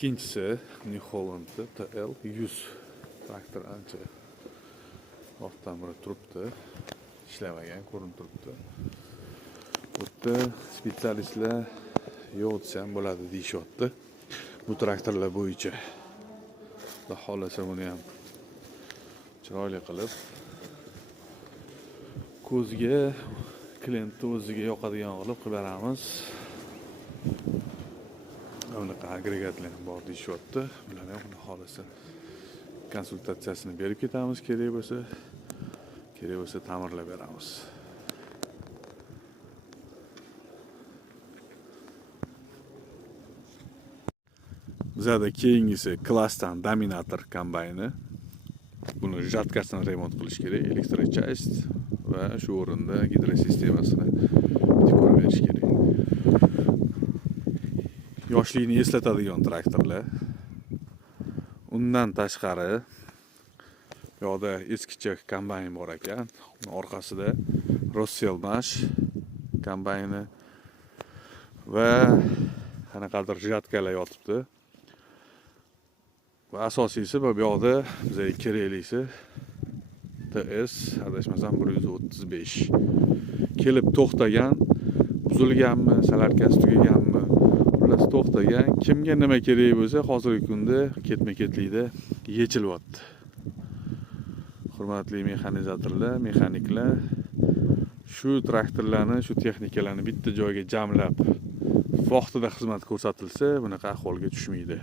ikkinchisi New Holland TL 100 traktor ancha vaqtdan beri turibdi, ishlamagan ko'rinib turibdi. Bu yerda spetsialistlar yo'q desa ham bo'ladi deyishyapti. Bu traktorlar bo'yicha. Xudo xolasa buni ham chiroyli qilib ko'zga, klientni o'ziga yoqadigan qilib beramiz. Bunaqa agregatlar ham bor deyishyapti. Bularni ham xudo xolasa konsultatsiyasini berib ketamiz, kerak bo'lsa ta'mirlab beramiz. Bizada keyingisi klassdan dominator kombayni. Buni жаткасini remont qilish kerak, elektrochast va shu o'rinda gidrosistemasini ko'rib berish kerak. Yoshlikni eslatadigan traktorlar. Undan tashqari bu yoqda eskicha kombayn bor ekan. Orqasida Rosselmash kombayni va qanaqadir жаткаlar yotibdi. Va asosiysi bu yoqda bizga keraklisi TS adashmasam 135 kelib to'xtagan, buzilganmi, salarkasi tugaganmi, xullas to'xtagan, kimga nima kerak bo'lsa hozirgi kunda ketma-ketlikda yechilyapti. Hurmatli mexanizatorlar, mexaniklar, shu traktorlarni, shu texnikalarni bitta joyga jamlab vaqtida xizmat ko'rsatilsa, bunaqa ahvolga tushmaydi.